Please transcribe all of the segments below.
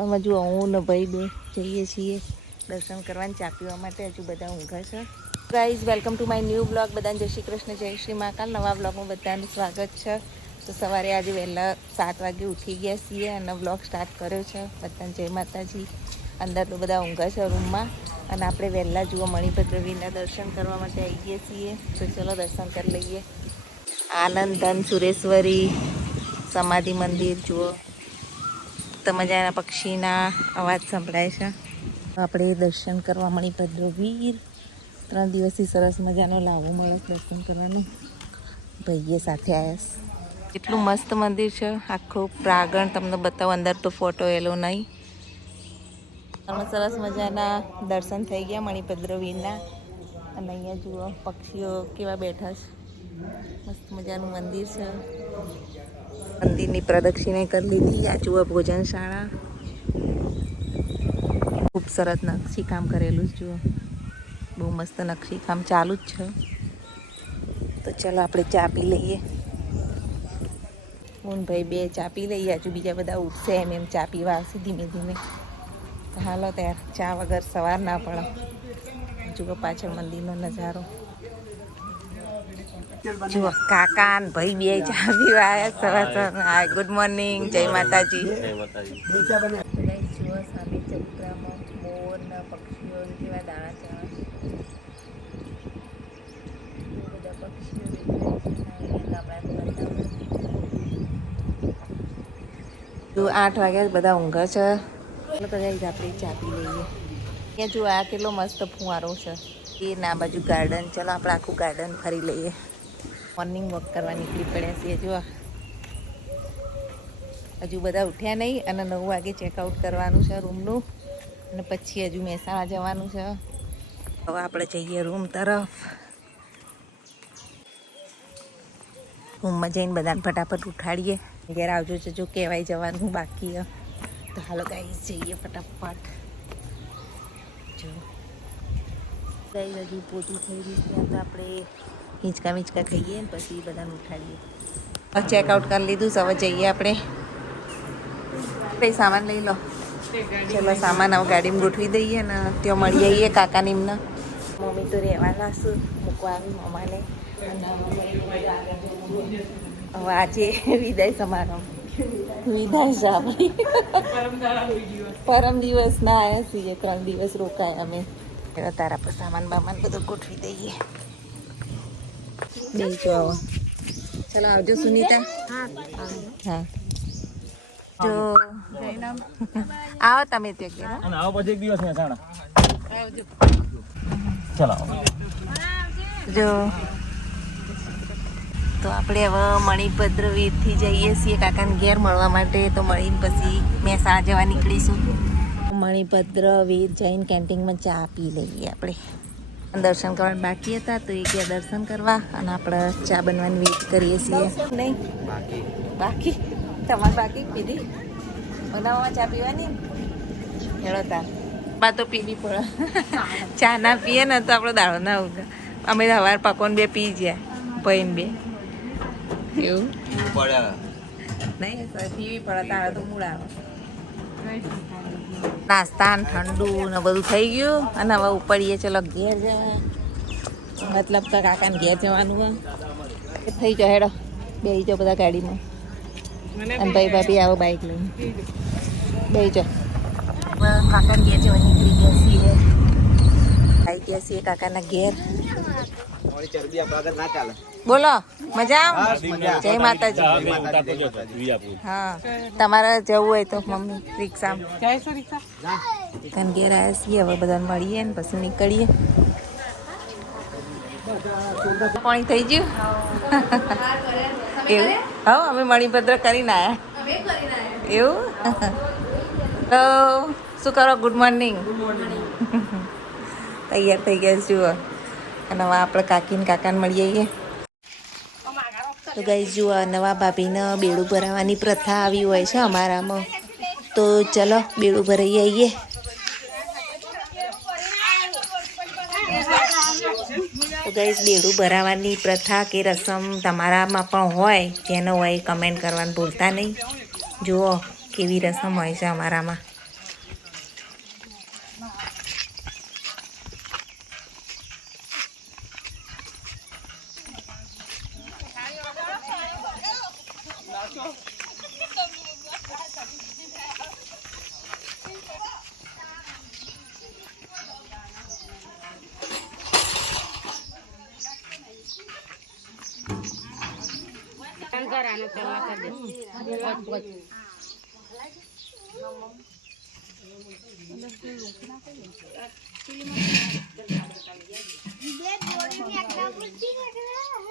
અમે જો હું ને ભાઈ બે જઈએ છીએ દર્શન કરવાની ચા પીવા માટે. હજુ બધા ઊંઘા છે. Guys welcome to my new blog બધાને જય શ્રી કૃષ્ણ, જય શ્રી મહાકાલ. નવા બ્લોગમાં બધાનું સ્વાગત છે. તો સવારે આજે વહેલા સાત વાગે ઉઠી ગયા છીએ અને બ્લોગ સ્ટાર્ટ કર્યો છે. બધાને જય માતાજી. અંદર તો બધા ઊંઘા છે રૂમમાં અને આપણે વહેલા જુઓ મણિભદ્રવીના દર્શન કરવા માટે આવી ગયા છીએ. તો ચલો દર્શન કરી લઈએ. આનંદ ધન સુરેશ્વરી સમાધિ મંદિર જુઓ. તો મજાના પક્ષીના અવાજ સંભળાય છે. આપણે દર્શન કરવા મણિભદ્ર વીર ત્રણ દિવસથી સરસ મજાનો લાવો મળે દર્શન કરવાનો. ભાઈએ સાથે આવ્યા કેટલું મસ્ત મંદિર છે. આખું પ્રાગણ તમને બતાવો, અંદર તો ફોટો એલો નહીં. તમે સરસ મજાના દર્શન થઈ ગયા મણિભદ્ર વીરના અને અહીંયા જુઓ, પક્ષીઓ કેવા બેઠા છે. મસ્ત મજાનું મંદિર છે. મંદિરની પ્રદક્ષિણે કરી લીધી. આ ભોજનશાળા. ખૂબ સરસ નકશીકામ કરેલું જ જુઓ. બહુ મસ્ત નકશીકામ ચાલુ જ છે. તો ચલો આપણે ચા પી લઈએ. ભાઈ બે ચા પી લઈએ હજુ બીજા બધા ઉઠશે એમ એમ ચા પીવા આવશે ધીમે ધીમે. હાલો, ત્યારે. ચા વગર સવાર ના પડે. જુઓ પાછળ મંદિરનો નજારો. જુઓ કાકા ને ભાઈ બે ચા પીવા આવ્યા સવાર ગુડ મોર્નિંગ જય માતાજી. જુઓ સામે ચૈત્રામાં મોર ને પક્ષીઓ કેવા દાણા ચણા બધા પક્ષીઓ જો આઠ વાગ્યા બધા ઊંઘે છે. ચાલો આપણે ચા પી લઈએ. ત્યાં જો આ કેટલો મસ્ત ફુવારો છે. એ ના બાજુ ગાર્ડન ચાલો આપણે આખું ગાર્ડન ફરી લઈએ. મોર્નિંગ વોક કરવા નીકળી પડ્યા છીએ. જો હજુ બધા ઉઠ્યા નહીં અને નવ વાગે ચેકઆઉટ કરવાનું છે રૂમનું અને પછી હજુ મહેસાણા જવાનું છે. હવે આપણે જઈએ રૂમ તરફ. રૂમમાં જઈને બધાને ફટાફટ ઉઠાડીએ. ઘેર આવજો જો કહેવાય જવાનું બાકી. તો હાલો ગાઈ જઈએ ફટાફટ. જો. ગઈ હજુ પોતું થઈ રહ્યું છે. આપણે હિંચકા મિંચકા ખાઈએ ને પછી બધાને ઉઠાડીએ. ચેકઆઉટ કરી લીધું હવે જઈએ આપણે. કઈ સામાન લઈ લો. ચલો, સામાન હવે ગાડીમાં ગોઠવી દઈએ ને ત્યાં મળી જઈએ કાકા નિમને. મમ્મી તો રહેવાના શું મૂકવા આવી મમ્માને. હવે આજે વિદાય સમારંભ. વિદાય છે પરમ દિવસ ના આવ્યા છીએ, ત્રણ દિવસ રોકાયા અમે. તારા પર સામાન બામાન બધું ગોઠવી દઈએ. બે જો આવો. ચાલો આવજો સુનીતા. હા. જો. આવો તમે ત્યાં કે અને આવો પછી એક દિવસ મહેસાણા ચલાવો જો. તો આપણે હવે મણિભદ્ર વીરથી જઈએ છીએ કાકાને ઘેર મળવા માટે. તો મળીને પછી મહેસાણા જવા નીકળીશું. મણિભદ્ર વીર જઈને કેન્ટીનમાં ચા પી લઈએ આપણે. દર્શન કરવાનું બાકી હતા તો એ ગયા દર્શન કરવા અને આપણે ચા બનવાની વેટ કરીએ છીએ. નહીં બાકી. તમારે બાકી પીધી બનાવવામાં ચા પીવાની? હેળો તાર બા તો પીવી પડે. ચા ના પીએ ને તો આપણો દાળો ના ઉગે. અમે સવાર પકોન બે પી ગયા ભાઈને બે. એવું? નહીં પીવી પડે તારા તો મૂળ આવે. નાસ્તા ને ઠંડુ ને બધું થઈ ગયું. અને હવે ઉપડીએ ચલો ઘેર જવા. મતલબ તો કાકાને ઘેર જવાનું થઈ જાય હેડો. બેસી જાઓ બધા ગાડીમાં. અને ભાઈ ભાભી આવો બાઈક લઈને. બેસી જાઓ. કાકાને ઘેર જવા નીકળી ગયા છીએ. આવી ગયા છીએ કાકાના ઘેર. બોલો મજા. જય માતાજી. હા તમારે જવું હોય તો મમ્મી રિક્ષા? કારણ ઘેર આવ્યા છીએ હવે બધાને મળીએ ને પછી નીકળીએ. પાણી થઈ ગયું? એવું? હા અમે મણિભદ્ર કરીને આવ્યા એવું? તો શું કરો? ગુડ મોર્નિંગ તૈયાર થઈ ગયા જુઓ. અને હવે આપણે કાકીને કાકાને મળી આવીએ તો ગઈ જુઓ નવા ભાભીને બેડું ભરાવાની પ્રથા આવી હોય છે અમારામાં. તો ચલો, બેડું ભરાઈ આવીએ તો ગઈ બેડું ભરાવાની પ્રથા કે રસમ તમારામાં પણ હોય, જેનો હોય કમેન્ટ કરવાનું ભૂલતા નહીં. જુઓ, કેવી રસમ હોય છે અમારામાં.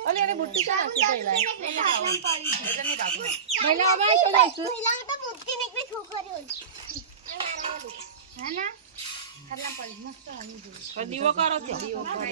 અલી એને બુટ્ટી ક્યાં નાખી પહેલા? દીવો કરો પોટક કરે.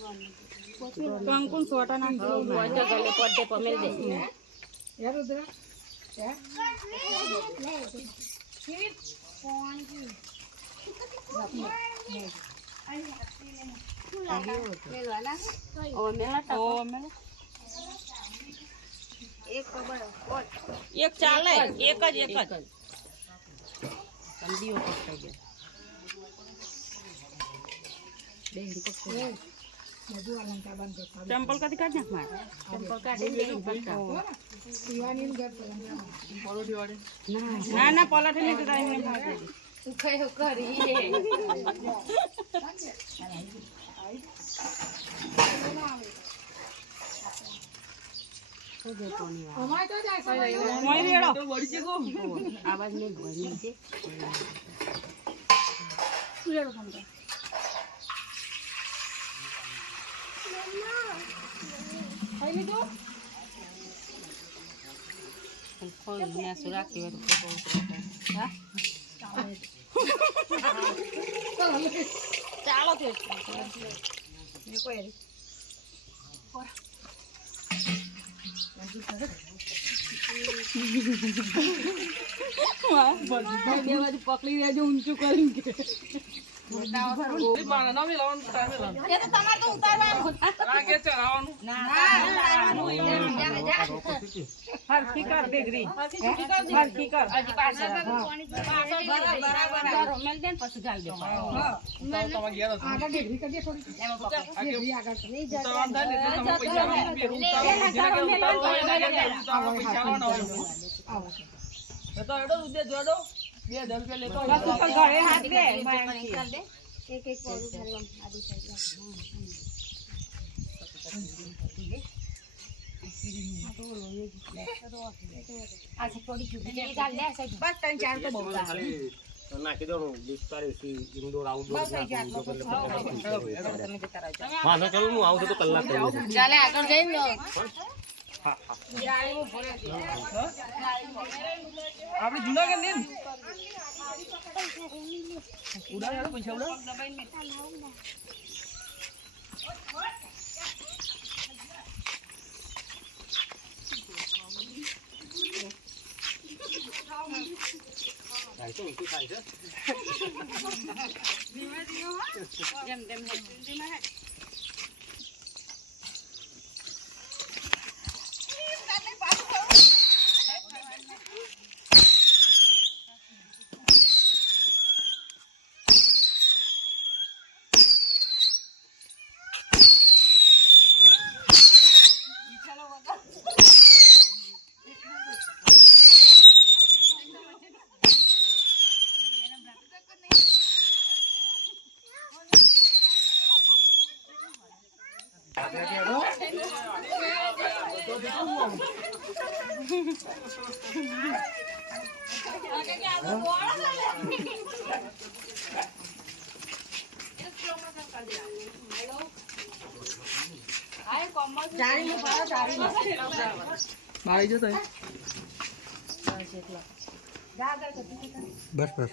કંકુન સોટા નાખી હોય તો એક ચાલે એક જ એક જ. ઠંડીઓ પકડાઈ ગયો. ચંપલ કદી કાઢ નાખ મારે. ચંપલ કાઢી ના ના પલાઠી નહીં તો એમને ભાગે મોય આવાજ નહીં સુરાખી હોય તો ફોટો ચાલો પકડી લેજો ઊંચું કર બેગરી હરખી કર હજી પાછળ બરાબર મેલ દે ને પછી ગાલ દે બસ ઉપર ઘરે હાથ દે બહારથી. નાખી દો ઇન્ડોર આઉટડોર વાંધો ચાલો હું આવું છું તો કલાક કરી આપણે જુનાગઢ ને? Udah ya lu bisa udah. Đấy, tôi cứ thầy chứ. Đi mà đi không? Đem đem hết, đi mà hết. ઉડાડે પૈસા ઉડાડ બાળી જતો બસ બસ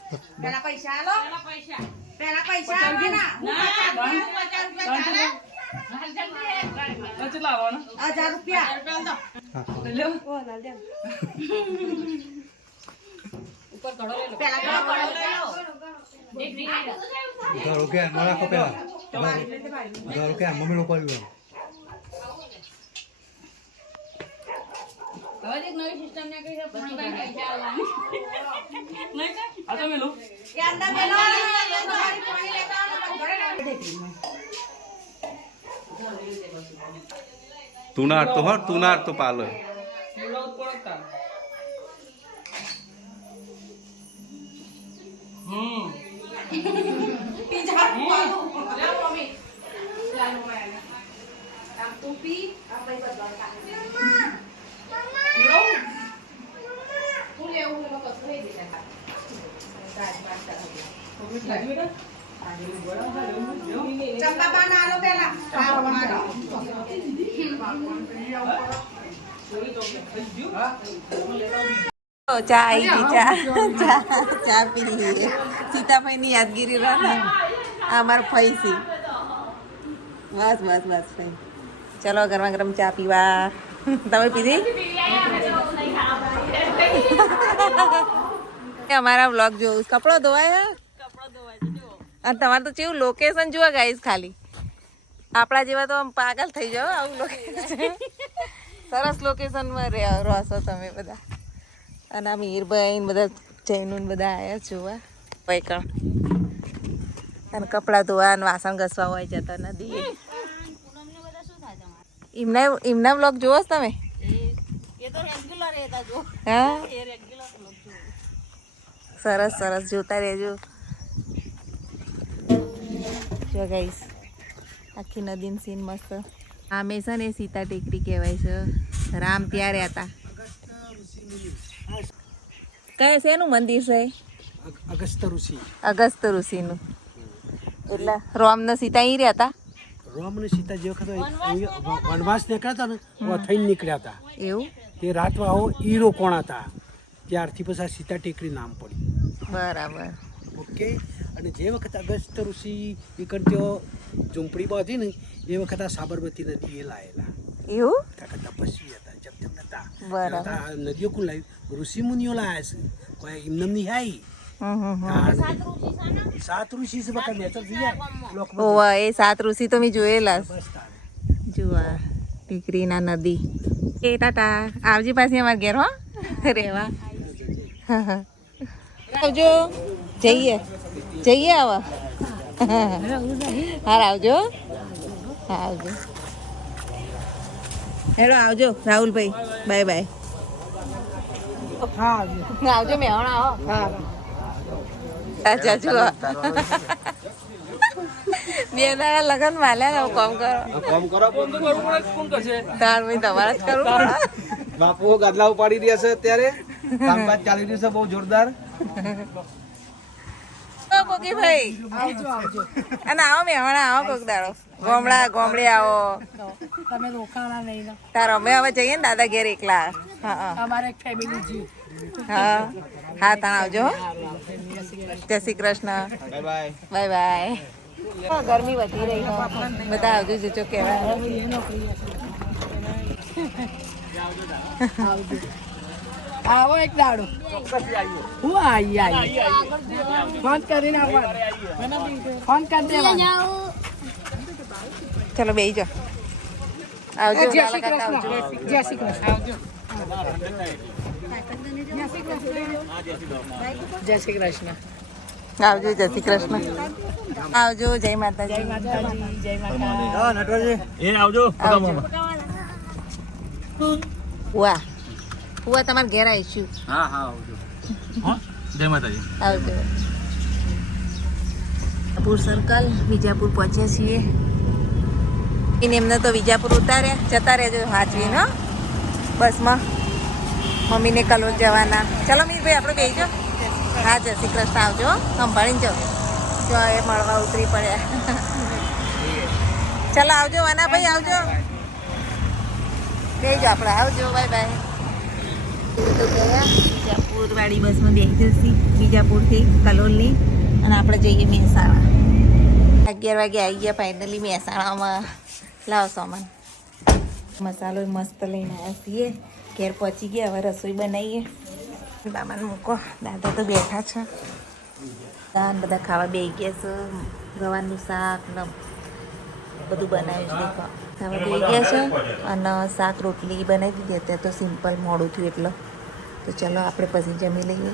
બસ પેલા પૈસા આલો પેલા પૈસા આલવાના કેટલા આવવાના હજાર રૂપિયા લ્યો પેલા ઘણો પડો હજાર રૂપિયા ન રાખો પેલા હજાર રૂપિયા મમ્મી લોકો આવ્યું હવે એક નવી સિસ્ટમ ને કઈ છે પાણી બાઈ પૈસા આવવાની નહીં કે આ તમે લો કે અંદર મેલો. પાણી લેતા આવવાનું તુનાર તો હો તુનાર તો પાલો પીવડાવું જ પડે તાર હમ ઓ, ચા આવી ચા ચા ચા પી લઈએ સીતાભાઈની યાદગીરી રહે આ અમારા ફઈ બસ બસ બસ ફઈ. ચલો ગરમા ગરમ ચા પીવા. તમે પીધી? અમારા વ્લોગ જોઉં કપડો ધોવાય હે? અને તમારે તો કેવું લોકેશન જુઓ ગાઈસ ખાલી. આપણા જેવા તો આમ પાગલ થઈ જાઓ આવું લોકેશન સરસ લોકેશનમાં રહો રહો છો તમે બધા. અને આ મીરભાઈ બધા જૈનુન બધા આવ્યા જોવા વૈકણ અને કપડાં ધોવા અને વાસણ ઘસવા હોય જતા નદી. એમના એમના બ્લોગ જોવો છો તમે? સરસ સરસ. જોતા રહેજો. જો ગાઈસ આખી નદીની સીન મસ્ત. આમે છે ને સીતા ટેકરી કહેવાય છે. રામ ત્યાં રહેતા કયા શેનું મંદિર છે? અગસ્ત ઋષિ. અગસ્ત ઋષિનું. એટલે રોમ ને સીતા અહીં રહેતા રોમ ને સીતા જે વખત વનવાસ નીકળ્યા હતા ને એવા થઈને નીકળ્યા હતા. એવું? તે રાતવાહો ઈરો કોણ હતા? ત્યારથી પછી આ સીતા ટેકરી નામ પડ્યું. બરાબર. ઓકે? અને જે વખત અગસ્ત ઋષિ ત્યાં ઝૂંપડી બાંધી ને એ વખત આ સાબરમતી નદી એ લાયેલા. એવું? કાકા તપસ્વી હતા નતા. બરાબર. નદીઓ કોણ લાવ્યું ઋષિ મુનિઓ લાયા છે. કોઈ નહીં હમ. સાત ઋષિ છે બકા નેચર થઈ ઓવા એ સાત ઋષિ તો મેં જોયેલા. બસ ટીકરીના નદી. એ ટાટા આવજી પાસે અમારે ઘેર હો. રેવા. આવજો. જઈએ. જઈએ આવા. હાર આવજો. હા આવજો. હેલો આવજો રાહુલભાઈ. Bye bye. આવજો. મેહણા આવો અચ્છા જુઓ બે દાડા લગન માલ્યા ને કોમ કરો. કોમ કરો કોમ તો કરવું પડે કોણ કરશે તાર ભાઈ તમારા જ કરવું પડે બાપુ ગાદલા ઉપાડી રહ્યા છે અત્યારે. કામકાજ ચાલી રહ્યું છે બહુ જોરદાર. કોકી ભાઈ. અને આવો મેહણા આવો કોક દાડો. ગોમડા ગોમડે આવો. તમે રોકાણા નહીં તારો અમે હવે જઈએ ને દાદા ઘેર એકલા. હા હા. અમારે એક ફેમિલી જીવ હા. હા તાણ આવજો હો. Jai Shri Krishna. Bye bye. Bye bye ગરમી વધી રહી છે. બધા આવજો જજો કહેવાય. આવો એક દાડો હું આવી આવી ફોન કરીને આવવાનું ફોન કરી દેવાનો ચલો બેસી જાઓ આવજો જય શ્રી કાકા આવજો. કૃષ્ણ જય શ્રી કૃષ્ણ આવજો જય શ્રી કૃષ્ણ આવજો જય શ્રી કૃષ્ણ આવજો જય માતાજી માતાજી જય માતા એ આવજો આવજો વાહ હુઆ તમારે ઘેર આવીશું. હા હા આવજો. હા જય માતાજી. આવજો. વિજાપુર સર્કલ વિજાપુર પહોંચ્યા છીએ. એને એમને તો વિજાપુર ઉતાર્યા જતા રહેજો હાચવીને હો. બસમાં. મમ્મીને કલોલ જવાના. ચલો મીરભાઈ આપણે બેસજો હા જય શ્રી કૃષ્ણ આવજો હો. સંભાળીને જાઓ. જો એ મળવા ઉતરી પડ્યા. ચલો આવજો વાનાભાઈ આવજો. બેસજો આપણે આવજો બાય બાય તો ગયા વિજાપુર વાળી બસમાં બેસી જશી વિજાપુરથી કલોલની, અને આપણે જઈએ મહેસાણા. અગિયાર વાગે આવી ગયા ફાઇનલી મહેસાણામાં. લાવો સામાન. મસાલો મસ્ત લઈને આવ્યા છીએ. ઘેર પહોંચી ગયા, હવે રસોઈ બનાવીએ. દામાને મૂકો. દાદા તો બેઠા છે. દાન બધા ખાવા બે ગયા છે. ગવાનું શાક ને બધું બનાવ્યું છે હવે થઈ ગયા છે. અને શાક રોટલી બનાવી દીધી. અત્યારે તો સિમ્પલ મોડું થયું એટલે. તો ચલો આપણે પછી જમી લઈએ.